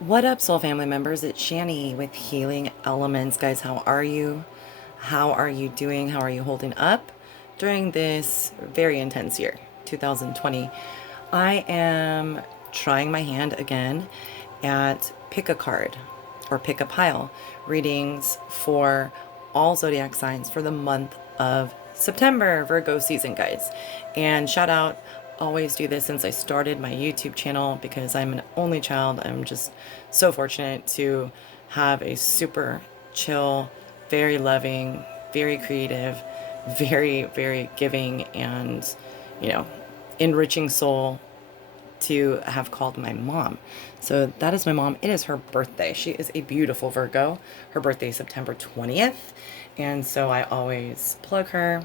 What up, soul family members? It's Shani with Healing Elements. Guys, how are you? How are you doing? How are you holding up during this very intense year, 2020? I am trying my hand again at pick a card or pick a pile readings for all zodiac signs for the month of September, Virgo season, guys. And shout out, always do this since I started my YouTube channel because I'm an only child. I'm just so fortunate to have a super chill, very loving, very creative, very, very giving, and, you know, enriching soul to have called my mom. So that is my mom. It is her birthday. She is a beautiful Virgo. Her birthday is September 20th. And so I always plug her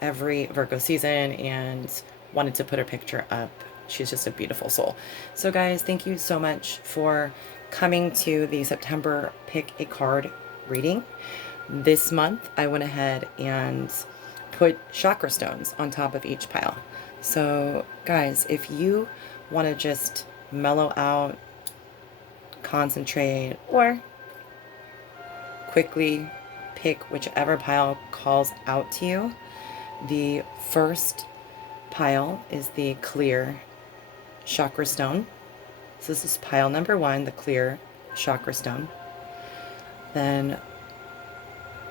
every Virgo season and wanted to put her picture up. She's just a beautiful soul. So guys, thank you so much for coming to the September Pick a Card reading. This month, I went ahead and put chakra stones on top of each pile. So guys, if you want to just mellow out, concentrate, or quickly pick whichever pile calls out to you, the first pile is the clear chakra stone. So this is pile number 1, the clear chakra stone. Then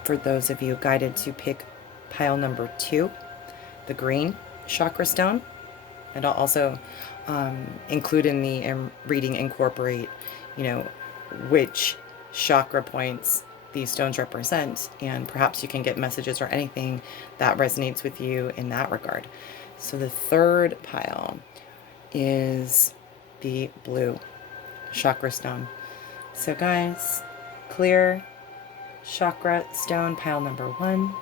for those of you guided to pick pile number 2, the green chakra stone. And I'll also include in the reading, incorporate, which chakra points these stones represent, and perhaps you can get messages or anything that resonates with you in that regard. So the third pile is the blue chakra stone. So guys, clear chakra stone, pile number 1,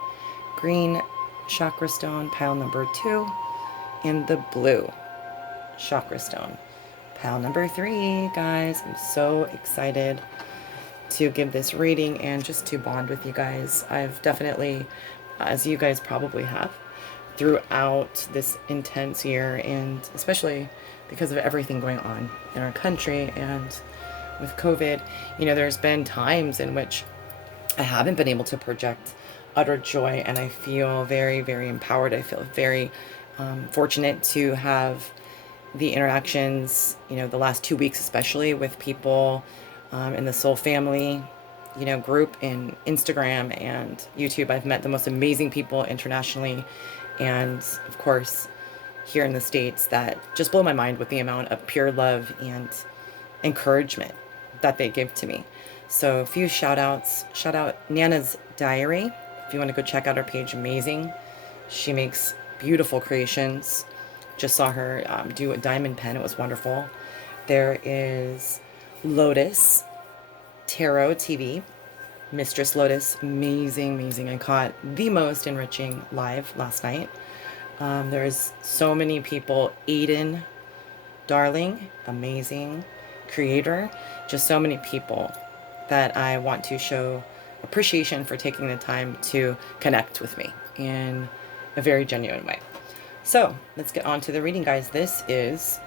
green chakra stone, pile number 2, and the blue chakra stone, pile number 3. Guys, I'm so excited to give this reading and just to bond with you guys. I've definitely, as you guys probably have, throughout this intense year, and especially because of everything going on in our country and with COVID, there's been times in which I haven't been able to project utter joy, and I feel very, very empowered. I feel very fortunate to have the interactions, the last 2 weeks, especially with people in the soul family, group in Instagram and YouTube. I've met the most amazing people internationally, and of course here in the States, that just blow my mind with the amount of pure love and encouragement that they give to me. So a few shout outs. Shout out Nana's Diary. If you want to go check out her page, amazing. She makes beautiful creations. Just saw her do a diamond pen. It was wonderful. There is Lotus Tarot TV. Mistress Lotus, amazing, amazing. I caught the most enriching live last night. There's so many people. Aiden, darling, amazing creator. Just so many people that I want to show appreciation for taking the time to connect with me in a very genuine way. So let's get on to the reading, guys. This is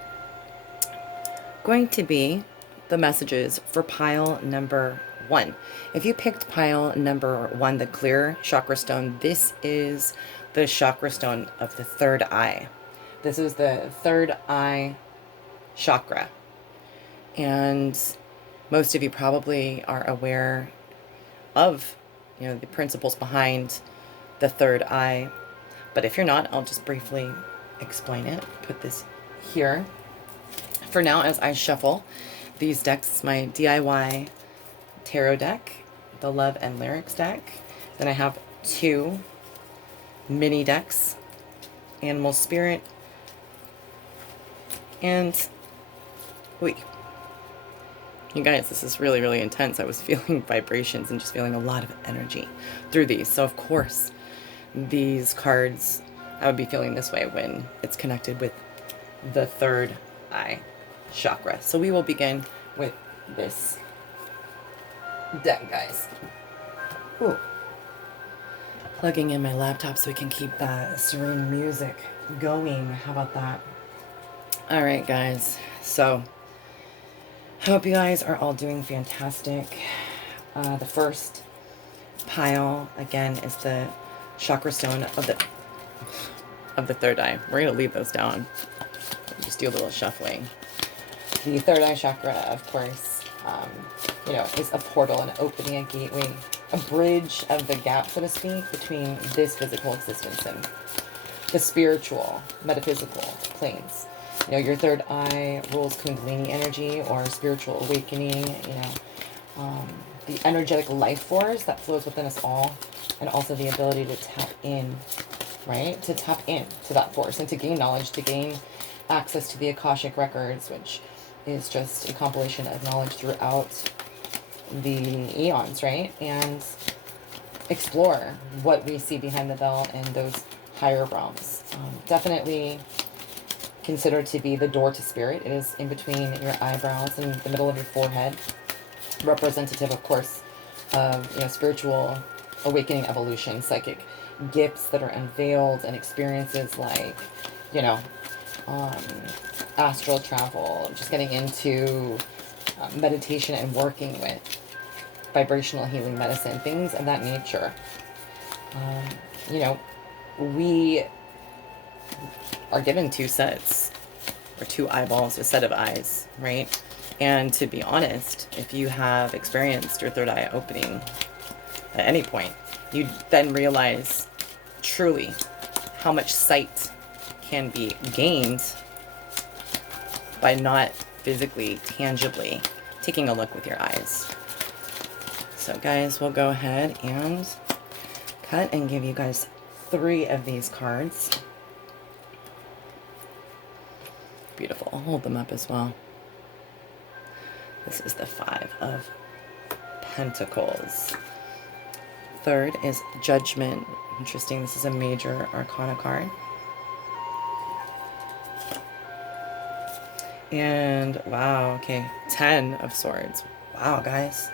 going to be the messages for pile number 1. If you picked pile number 1, the clear chakra stone, this is the chakra stone of the third eye. This is the third eye chakra. And most of you probably are aware of, the principles behind the third eye. But if you're not, I'll just briefly explain it. Put this here. For now, as I shuffle these decks, it's my DIY tarot deck, the Love and Lyrics deck. Then I have 2 mini decks, Animal Spirit, and you guys, this is really, really intense. I was feeling vibrations and just feeling a lot of energy through these. So of course, these cards, I would be feeling this way when it's connected with the third eye chakra. So we will begin with this deck, guys. Ooh. Plugging in my laptop so we can keep that serene music going. How about that? All right, guys. So Hope you guys are all doing fantastic. The first pile, again, is the chakra stone of the third eye. We're going to leave those down. Just do a little shuffling. The third eye chakra, of course, you know, is a portal, an opening, a gateway, a bridge of the gap, so to speak, between this physical existence and the spiritual, metaphysical planes. You know, your third eye rules Kundalini energy or spiritual awakening, you know, the energetic life force that flows within us all, and also the ability to tap in, right? To tap in to that force and to gain knowledge, to gain access to the Akashic records, which is just a compilation of knowledge throughout the eons, right? And explore what we see behind the veil in those higher realms. Definitely considered to be the door to spirit. It is in between your eyebrows and the middle of your forehead, representative, of course, of, you know, spiritual awakening, evolution, psychic gifts that are unveiled, and experiences like, you know, astral travel, just getting into meditation and working with vibrational healing medicine, things of that nature. You know, we are given two sets, or two eyeballs, a set of eyes, right? And to be honest, if you have experienced your third eye opening at any point, you then realize truly how much sight can be gained by not physically, tangibly taking a look with your eyes. So guys, we'll go ahead and cut and give you guys 3 of these cards. Beautiful. I'll hold them up as well. This is the 5 of Pentacles. Third is Judgment. Interesting. This is a major arcana card. And wow, okay, 10 of Swords. Wow, guys.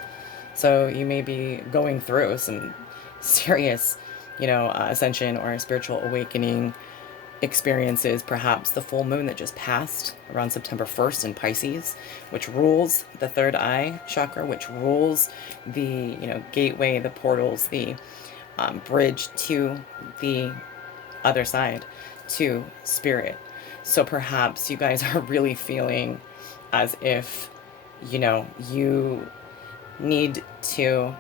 So you may be going through some serious, you know, ascension or spiritual awakening experiences. Perhaps the full moon that just passed around September 1st in Pisces, which rules the third eye chakra, which rules the, you know, gateway, the portals, the bridge to the other side, to spirit. So perhaps you guys are really feeling as if, you know, you need to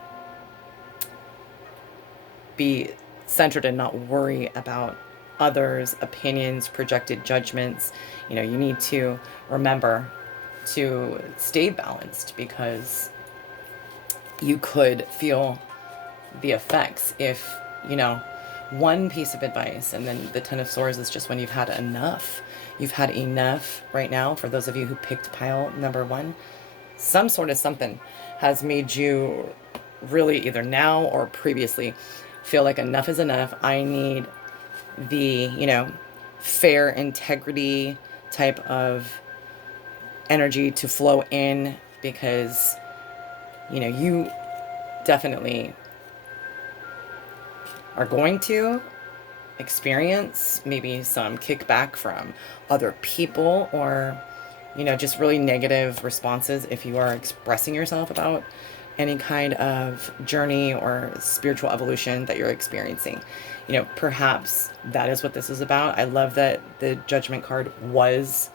be centered and not worry about others' opinions, projected judgments. You know, you need to remember to stay balanced, because you could feel the effects if, you know, one piece of advice, and then the 10 of Swords is just when you've had enough. You've had enough right now. For those of you who picked pile number 1, some sort of something has made you really, either now or previously, feel like enough is enough. I need the, you know, fair integrity type of energy to flow in, because, you know, you definitely are going to experience maybe some kickback from other people, or, you know, just really negative responses if you are expressing yourself about any kind of journey or spiritual evolution that you're experiencing. You know, perhaps that is what this is about. I love that the Judgment card was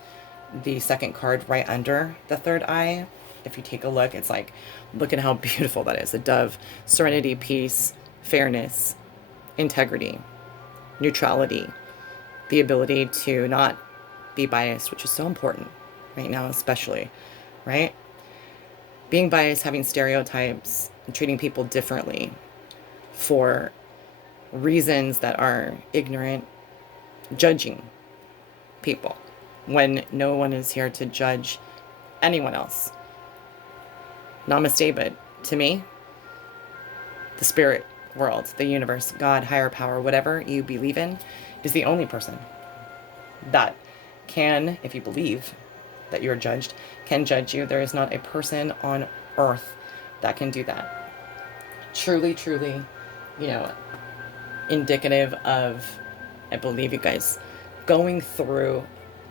the second card right under the third eye. If you take a look, it's like, look at how beautiful that is. The dove, serenity, peace, fairness, integrity, neutrality, the ability to not be biased, which is so important right now, especially, right? Being biased, having stereotypes, and treating people differently for reasons that are ignorant, judging people when no one is here to judge anyone else. Namaste, but to me, the spirit world, the universe, God, higher power, whatever you believe in, is the only person that can, if you believe that you're judged, can judge you. There is not a person on earth that can do that. Truly, truly, you know, indicative of, I believe, you guys going through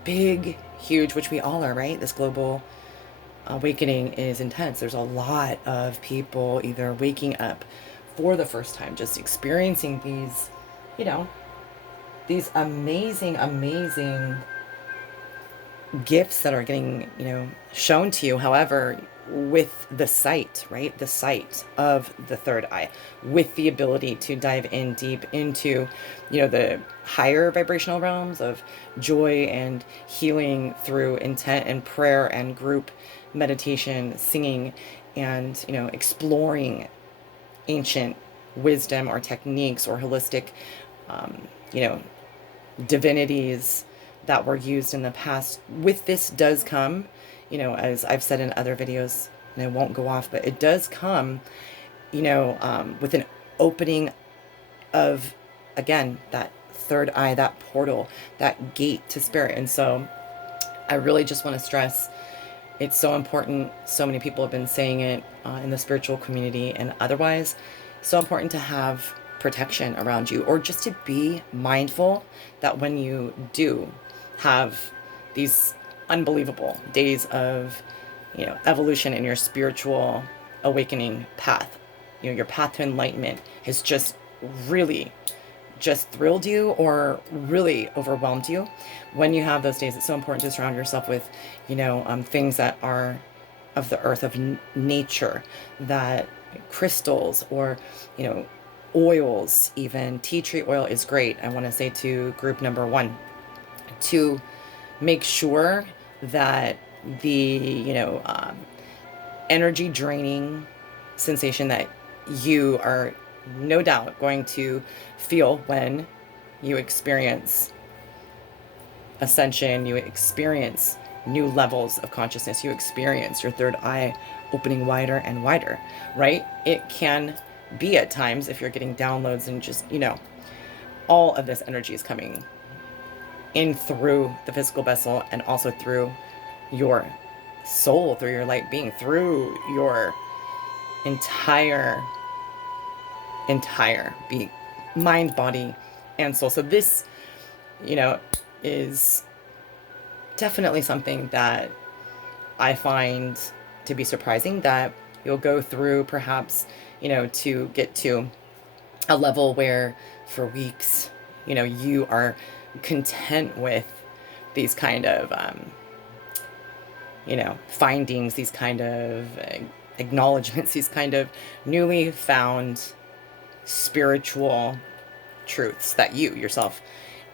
big, huge, which we all are, right? This global awakening is intense. There's a lot of people either waking up for the first time, just experiencing these, you know, these amazing, amazing gifts that are getting, shown to you. However, with the sight, right? The sight of the third eye, with the ability to dive in deep into, the higher vibrational realms of joy and healing through intent and prayer and group meditation, singing, and, exploring ancient wisdom or techniques or holistic, you know, divinities that were used in the past. With this does come, as I've said in other videos, and I won't go off, but it does come, with an opening of, again, that third eye, that portal, that gate to spirit. And so I really just want to stress, it's so important. So many people have been saying it in the spiritual community and otherwise. So important to have protection around you, or just to be mindful that when you do have these unbelievable days of, evolution in your spiritual awakening path, your path to enlightenment has just really just thrilled you or really overwhelmed you. When you have those days, it's so important to surround yourself with, things that are of the earth, of nature, that crystals or, oils. Even tea tree oil is great. I want to say to group number 1 to make sure that the, energy draining sensation that you are no doubt going to feel when you experience ascension, you experience new levels of consciousness, you experience your third eye opening wider and wider, right? It can be at times, if you're getting downloads and just, all of this energy is coming in through the physical vessel and also through your soul, through your light being, through your entire be mind, body, and soul. So this, is definitely something that I find to be surprising, that you'll go through perhaps, to get to a level where for weeks, you are content with these kind of, findings, these kind of acknowledgments, these kind of newly found spiritual truths that you yourself,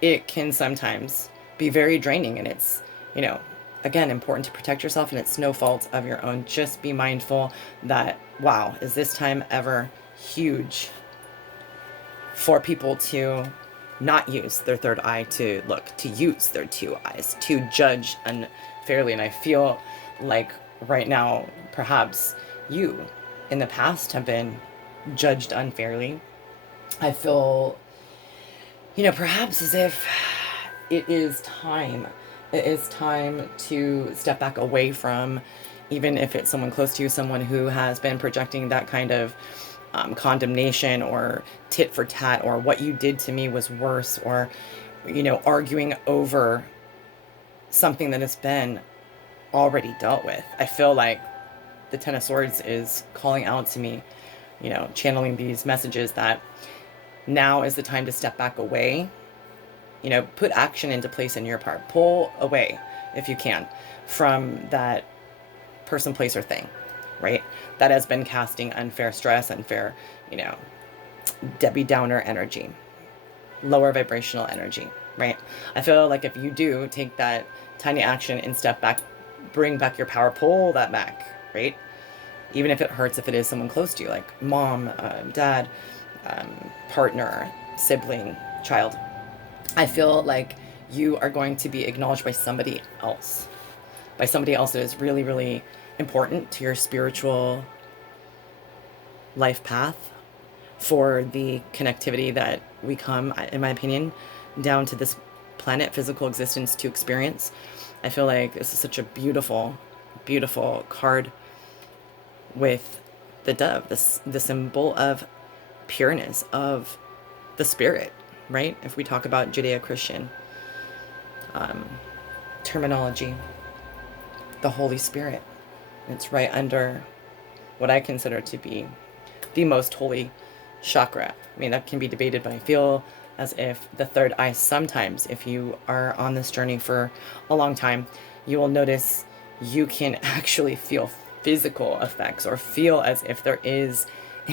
it can sometimes be very draining. And it's, again, important to protect yourself, and it's no fault of your own. Just be mindful that, wow, is this time ever huge for people to not use their third eye to look, to use their two eyes, to judge unfairly. And I feel like right now, perhaps you in the past have been judged unfairly. I feel, perhaps as if it is time to step back away from, even if it's someone close to you, someone who has been projecting that kind of condemnation or tit for tat, or what you did to me was worse, or, arguing over something that has been already dealt with. I feel like the Ten of Swords is calling out to me, channeling these messages that now is the time to step back away, put action into place in your part, pull away if you can from that person, place, or thing, right? That has been casting unfair stress, unfair, Debbie Downer energy, lower vibrational energy, right? I feel like if you do take that tiny action and step back, bring back your power, pull that back, right? Even if it hurts, if it is someone close to you, like mom, dad, partner, sibling, child, I feel like you are going to be acknowledged by somebody else. By somebody else that is really, really important to your spiritual life path, for the connectivity that we come, in my opinion, down to this planet, physical existence, to experience. I feel like this is such a beautiful, beautiful card with the dove, the symbol of pureness, of the spirit, right? If we talk about Judeo-Christian terminology, the Holy Spirit, It's right under what I consider to be the most holy chakra. I mean, that can be debated, but I feel as if the third eye, sometimes, if you are on this journey for a long time, you will notice you can actually feel physical effects, or feel as if there is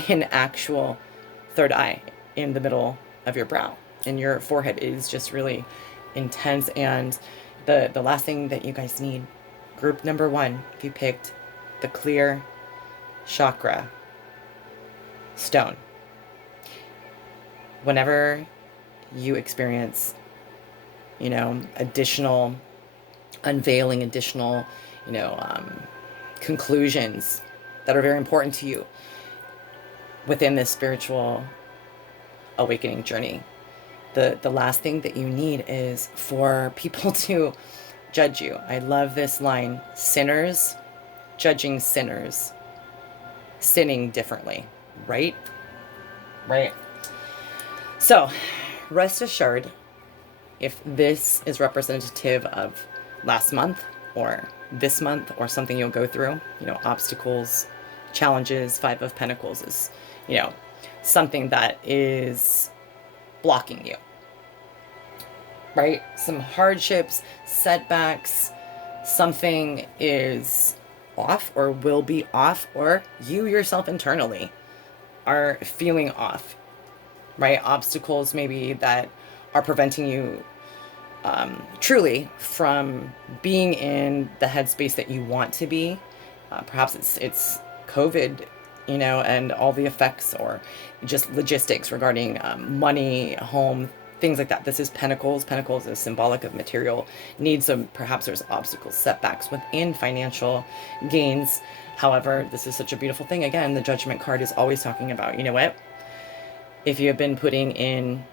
an actual third eye in the middle of your brow, and your forehead is just really intense. And the last thing that you guys need, group number 1, if you picked the clear chakra stone, whenever you experience, additional unveiling, additional, conclusions that are very important to you within this spiritual awakening journey, the last thing that you need is for people to judge you. I love this line: sinners judging sinners, sinning differently. Right? So, rest assured, if this is representative of last month or this month, or something you'll go through, obstacles, challenges, 5 of Pentacles is, something that is blocking you, right? Some hardships, setbacks, something is off or will be off, or you yourself internally are feeling off, right? Obstacles maybe that are preventing you truly from being in the headspace that you want to be. Perhaps it's COVID, and all the effects, or just logistics regarding money, home, things like that. This is Pentacles. Pentacles is symbolic of material needs, so perhaps there's obstacles, setbacks within financial gains. However, this is such a beautiful thing. Again, the Judgment card is always talking about, if you have been putting in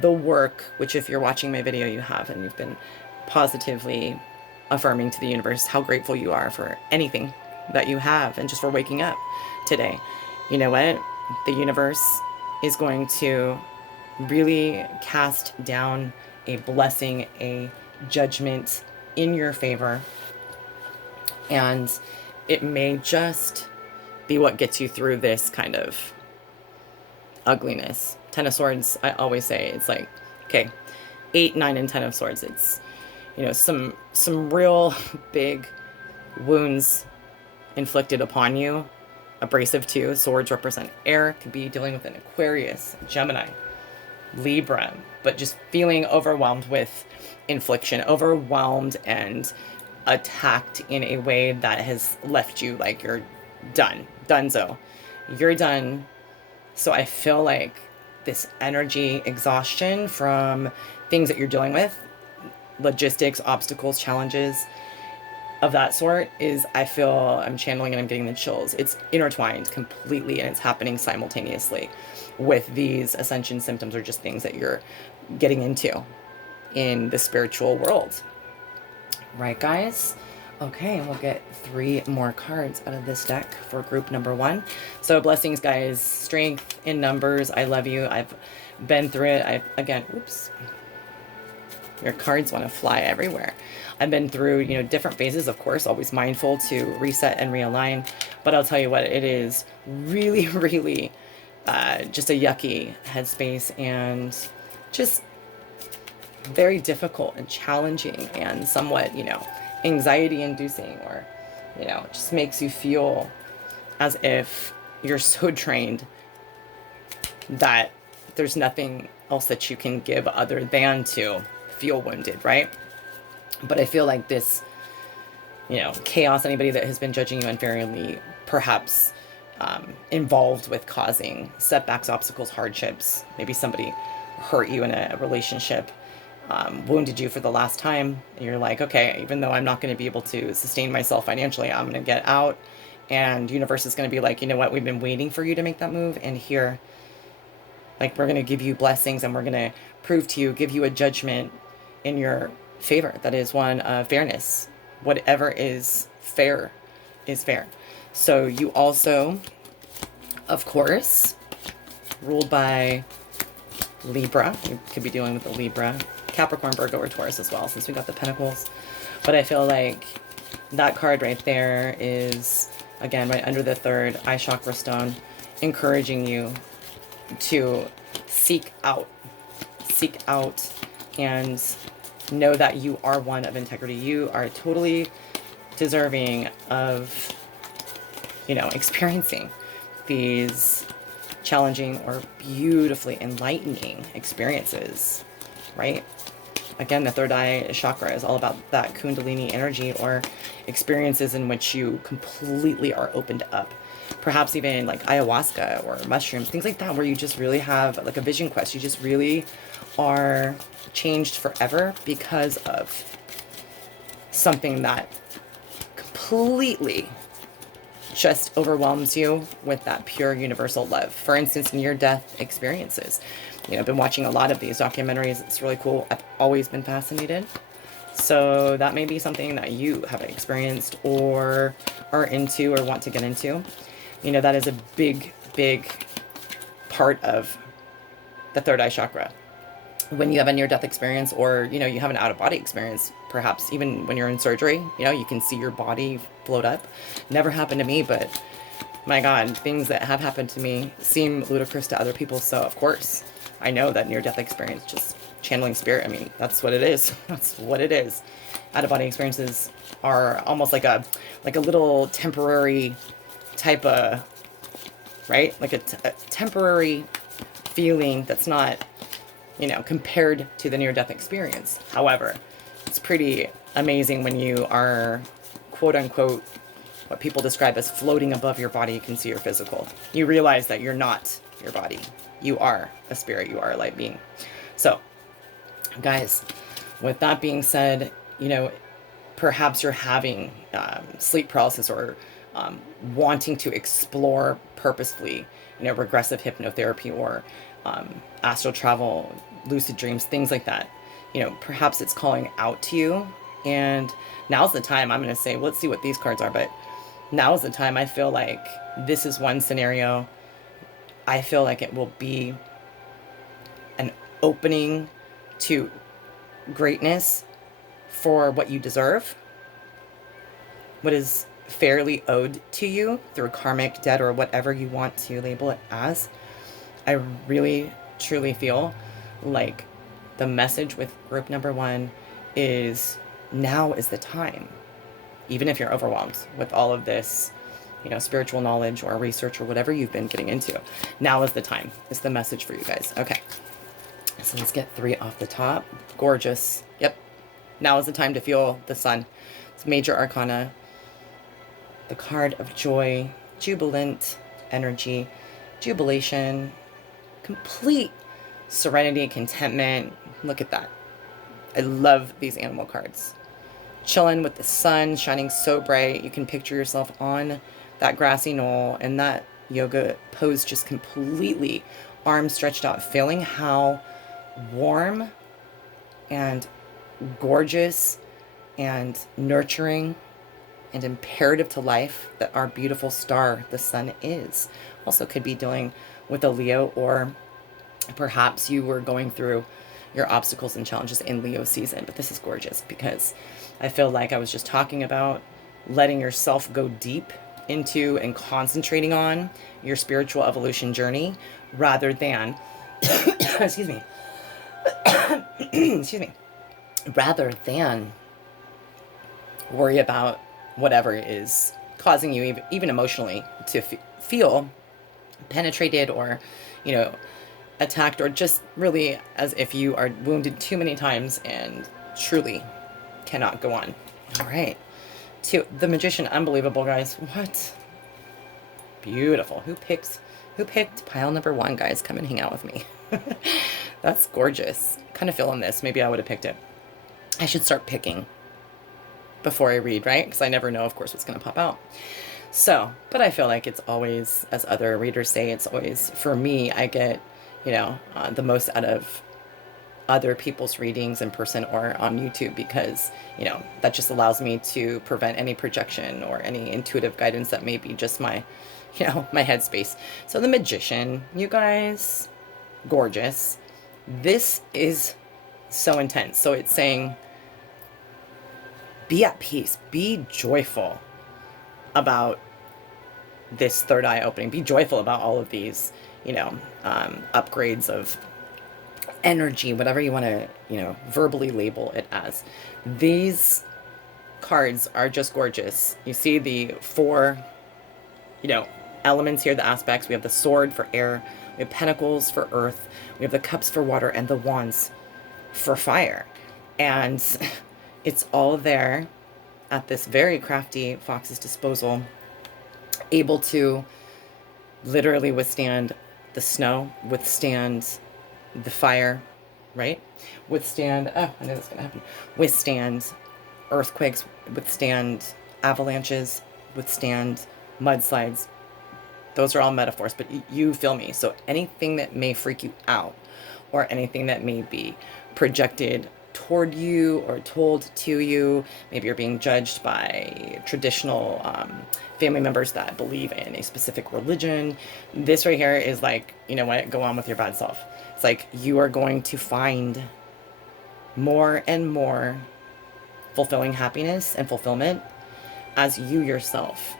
the work, which if you're watching my video, you have, and you've been positively affirming to the universe how grateful you are for anything that you have, and just for waking up today. The universe is going to really cast down a blessing, a judgment in your favor, and it may just be what gets you through this kind of ugliness. 10 of Swords, I always say, it's like, okay, 8, 9, and 10 of Swords, it's, some real big wounds inflicted upon you. Abrasive too. Swords represent air. Could be dealing with an Aquarius, Gemini, Libra, but just feeling overwhelmed with infliction, overwhelmed and attacked in a way that has left you like you're done. Donezo. You're done. So I feel like this energy exhaustion from things that you're dealing with, logistics, obstacles, challenges of that sort, is, I feel, I'm channeling and I'm getting the chills. It's intertwined completely, and it's happening simultaneously with these ascension symptoms, or just things that you're getting into in the spiritual world. Right, guys? Okay, we'll get 3 more cards out of this deck for group number 1. So blessings, guys. Strength in numbers. I love you. I've been through it. Oops. Your cards want to fly everywhere. I've been through, different phases, of course, always mindful to reset and realign. But I'll tell you what, it is really, really just a yucky headspace, and just very difficult and challenging, and somewhat, anxiety inducing, or, just makes you feel as if you're so drained that there's nothing else that you can give other than to feel wounded, right? But I feel like this, chaos, anybody that has been judging you unfairly, perhaps involved with causing setbacks, obstacles, hardships, maybe somebody hurt you in a relationship, wounded you for the last time, and you're like, okay, even though I'm not going to be able to sustain myself financially, I'm going to get out, and universe is going to be like, you know what, we've been waiting for you to make that move, and here, like, we're going to give you blessings, and we're going to prove to you, give you a judgment in your favor that is one of fairness. Whatever is fair is fair. So you also, of course, ruled by Libra. You could be dealing with a Libra, Capricorn, Virgo, or Taurus as well, since we got the Pentacles. But I feel like that card right there is, again, right under the third eye chakra stone, encouraging you to seek out and know that you are one of integrity. You are totally deserving of, you know, experiencing these challenging or beautifully enlightening experiences, right? Again, the third eye chakra is all about that kundalini energy, or experiences in which you completely are opened up. Perhaps even like ayahuasca or mushrooms, things like that, where you just really have like a vision quest. You just really are changed forever because of something that completely just overwhelms you with that pure universal love. For instance, near-death experiences. You know, I've been watching a lot of these documentaries. It's really cool. I've always been fascinated. So that may be something that you have experienced or are into or want to get into. You know, that is a big, big part of the third eye chakra. When you have a near-death experience, or, you know, you have an out-of-body experience, perhaps even when you're in surgery, you know, you can see your body float up. Never happened to me, but my God, things that have happened to me seem ludicrous to other people. So of course, I know that near-death experience, just channeling spirit, I mean, that's what it is. That's what it is. Out-of-body experiences are almost like a little temporary type of, right? Like a temporary feeling that's not, you know, compared to the near-death experience. However, it's pretty amazing when you are, quote unquote, what people describe as floating above your body. You can see your physical. You realize that you're not your body. You are a spirit. You are a light being. So, guys, with that being said, you know, perhaps you're having sleep paralysis, or wanting to explore purposefully, you know, regressive hypnotherapy, or astral travel, lucid dreams, things like that. You know, perhaps it's calling out to you, and now's the time. I'm going to say, let's see what these cards are, but now's the time. I feel like this is one scenario. I feel like it will be an opening to greatness for what you deserve, what is fairly owed to you through karmic debt, or whatever you want to label it as. I really, truly feel like the message with group number one is, now is the time. Even if you're overwhelmed with all of this, you know, spiritual knowledge or research or whatever you've been getting into, now is the time. It's the message for you guys. Okay. So let's get 3 off the top. Gorgeous. Yep. Now is the time to feel the sun. It's major arcana. The card of joy, jubilant energy, jubilation, complete serenity, contentment. Look at that. I love these animal cards. Chilling with the sun shining so bright. You can picture yourself on that grassy knoll in that yoga pose, just completely arms stretched out, feeling how warm and gorgeous and nurturing and imperative to life that our beautiful star, the sun, is. Also could be dealing with a Leo, or perhaps you were going through your obstacles and challenges in Leo season. But this is gorgeous, because I feel like I was just talking about letting yourself go deep into and concentrating on your spiritual evolution journey, rather than excuse me excuse me, rather than worry about whatever is causing you even emotionally to feel penetrated, or, you know, attacked, or just really as if you are wounded too many times and truly cannot go on. All right. To the Magician. Unbelievable, guys. What? Beautiful. Who picked pile number 1, guys? Come and hang out with me. That's gorgeous. Kind of feeling this. Maybe I would have picked it. I should start picking before I read, right? Because I never know, of course, what's going to pop out. So, but I feel like it's always, as other readers say, it's always, for me, I get, you know, the most out of other people's readings in person or on YouTube, because, you know, that just allows me to prevent any projection or any intuitive guidance that may be just my, you know, my headspace. So the Magician, you guys, gorgeous. This is so intense. So it's saying, Be at peace. Be joyful about this third eye opening. Be joyful about all of these, upgrades of energy, whatever you want to, verbally label it as. These cards are just gorgeous. You see the four, elements here, the aspects. We have the sword for air, we have pentacles for earth, we have the cups for water, and the wands for fire. And it's all there at this very crafty fox's disposal, able to literally withstand the snow, withstand the fire, right? Withstand, oh, I know that's gonna happen. Withstand earthquakes, withstand avalanches, withstand mudslides. Those are all metaphors, but you feel me. So anything that may freak you out, or anything that may be projected toward you or told to you, maybe you're being judged by traditional family members that believe in a specific religion. This right here is like, you know what, go on with your bad self. It's like you are going to find more and more fulfilling happiness and fulfillment as you yourself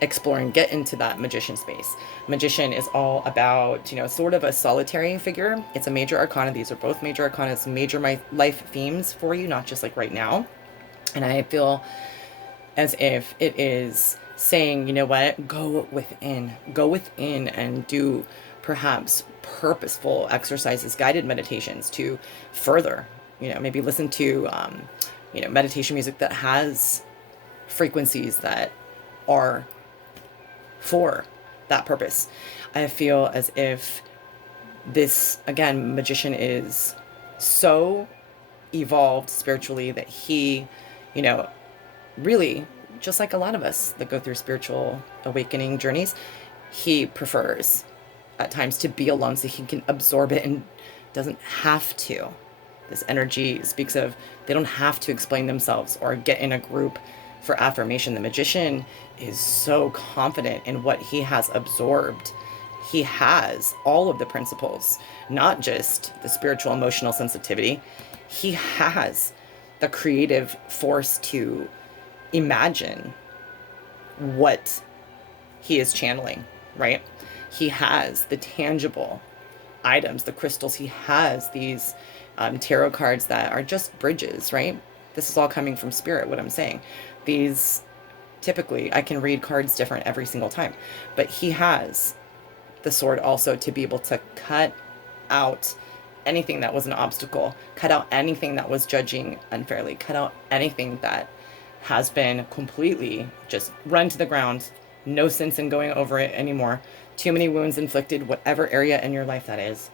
explore and get into that magician space. Magician is all about, sort of a solitary figure. It's a major arcana. These are both major arcana. It's major life themes for you, not just like right now. And I feel as if it is saying, you know what, go within and do perhaps purposeful exercises, guided meditations to further, maybe listen to, meditation music that has frequencies that are for that purpose. I feel as if this, again, magician is so evolved spiritually that he, really, just like a lot of us that go through spiritual awakening journeys, he prefers at times to be alone so he can absorb it and doesn't have to. This energy speaks of they don't have to explain themselves or get in a group for affirmation. The magician is so confident in what he has absorbed. He has all of the principles, not just the spiritual emotional sensitivity. He has the creative force to imagine what he is channeling, right? He has the tangible items, the crystals. He has these tarot cards that are just bridges, right? This is all coming from spirit, what I'm saying. These, typically, I can read cards different every single time, but he has the sword also to be able to cut out anything that was an obstacle, cut out anything that was judging unfairly, cut out anything that has been completely just run to the ground, no sense in going over it anymore, too many wounds inflicted, whatever area in your life that is,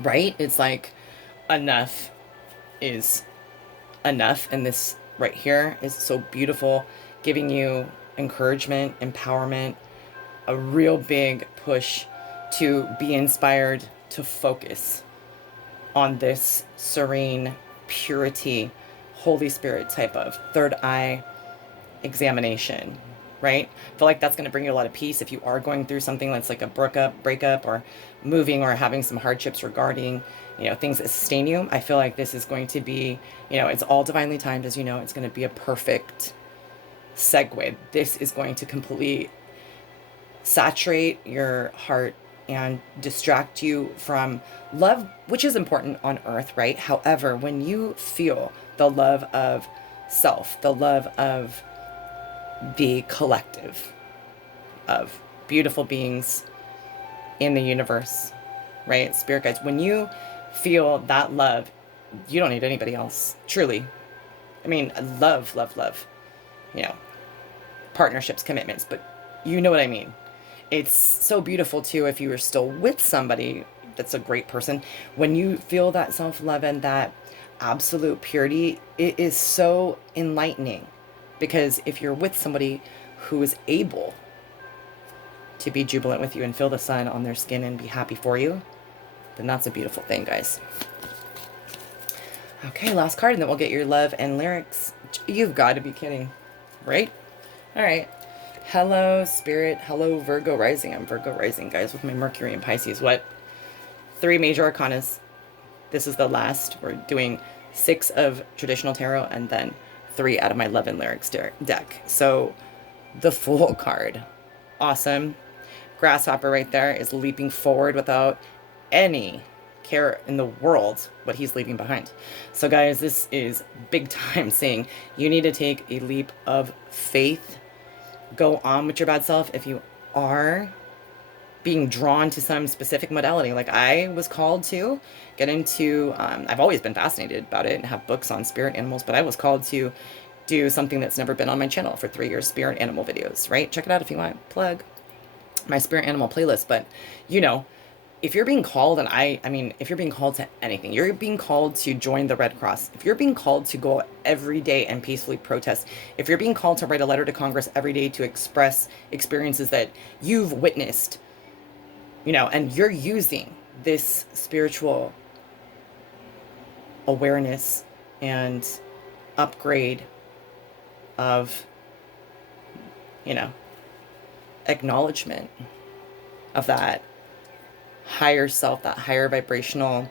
right? It's like enough is enough, and this right here is so beautiful, giving you encouragement, empowerment, a real big push to be inspired to focus on this serene purity, Holy Spirit type of third eye examination, right? I feel like that's going to bring you a lot of peace if you are going through something that's like a breakup or moving or having some hardships regarding, things that sustain you. I feel like this is going to be, it's all divinely timed, as you know. It's going to be a perfect segue. This is going to completely saturate your heart and distract you from love, which is important on earth, right? However, when you feel the love of self, the love of the collective of beautiful beings in the universe, right? Spirit guides, when you feel that love, you don't need anybody else, truly. I mean, love, partnerships, commitments, but you know what I mean. It's so beautiful too if you are still with somebody that's a great person. When you feel that self-love and that absolute purity, it is so enlightening. Because if you're with somebody who is able to be jubilant with you and feel the sun on their skin and be happy for you, then that's a beautiful thing, guys. Okay, last card, and then we'll get your love and lyrics. You've got to be kidding, right? All right. Hello, Spirit. Hello, Virgo rising. I'm Virgo rising, guys, with my Mercury and Pisces. What? 3 major arcanas. This is the last. We're doing 6 of traditional tarot and then 3 out of my Love and Lyrics deck. So the Fool card, awesome. Grasshopper right there is leaping forward without any care in the world what he's leaving behind. So guys, this is big time saying you need to take a leap of faith. Go on with your bad self. If you are being drawn to some specific modality, like I was called to get into, I've always been fascinated about it and have books on spirit animals, but I was called to do something that's never been on my channel for 3 years, spirit animal videos, right? Check it out if you want. Plug my spirit animal playlist. But you know, if you're being called, and I mean, if you're being called to anything, you're being called to join the Red Cross. If you're being called to go every day and peacefully protest, if you're being called to write a letter to Congress every day to express experiences that you've witnessed, you know, and you're using this spiritual awareness and upgrade of, you know, acknowledgement of that higher self, that higher vibrational,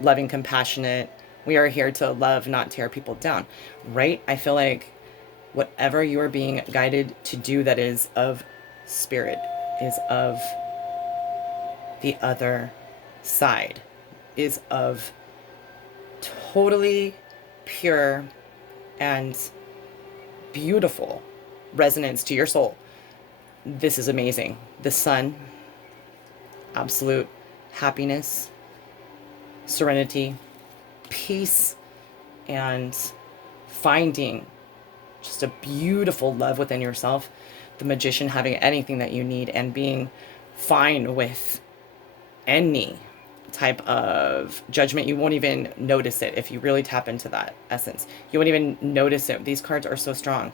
loving, compassionate, we are here to love, not tear people down, right? I feel like whatever you are being guided to do that is of spirit, is of the other side, is of totally pure and beautiful resonance to your soul. This is amazing. The sun, absolute happiness, serenity, peace, and finding just a beautiful love within yourself. The Magician having anything that you need and being fine with any type of judgment. You won't even notice it if you really tap into that essence. You won't even notice it. These cards are so strong.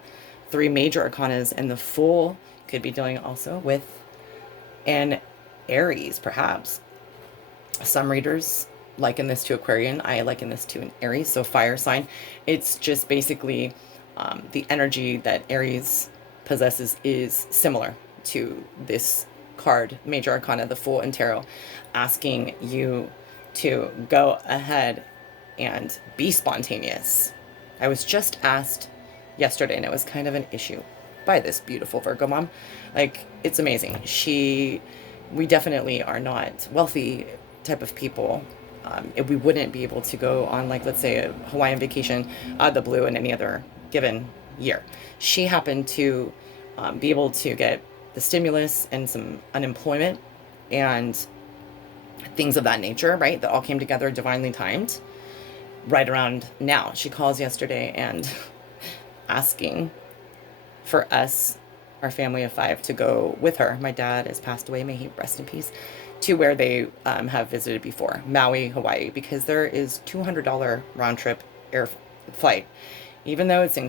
3 major arcanas, and the Fool could be dealing also with an Aries, perhaps. Some readers liken this to Aquarian. I liken this to an Aries, so fire sign. It's just basically the energy that Aries possesses is similar to this card, major arcana, the Fool and Tarot, asking you to go ahead and be spontaneous. I was just asked yesterday, and it was kind of an issue by this beautiful Virgo mom. Like, it's amazing. We definitely are not wealthy type of people. We wouldn't be able to go on, like, let's say a Hawaiian vacation out of the blue in any other given year. She happened to be able to get the stimulus and some unemployment and things of that nature, right? That all came together divinely timed right around now. She calls yesterday and asking for us, our family of 5, to go with her. My dad has passed away, may he rest in peace, to where they have visited before, Maui, Hawaii, because there is $200 round trip air flight. Even though it's in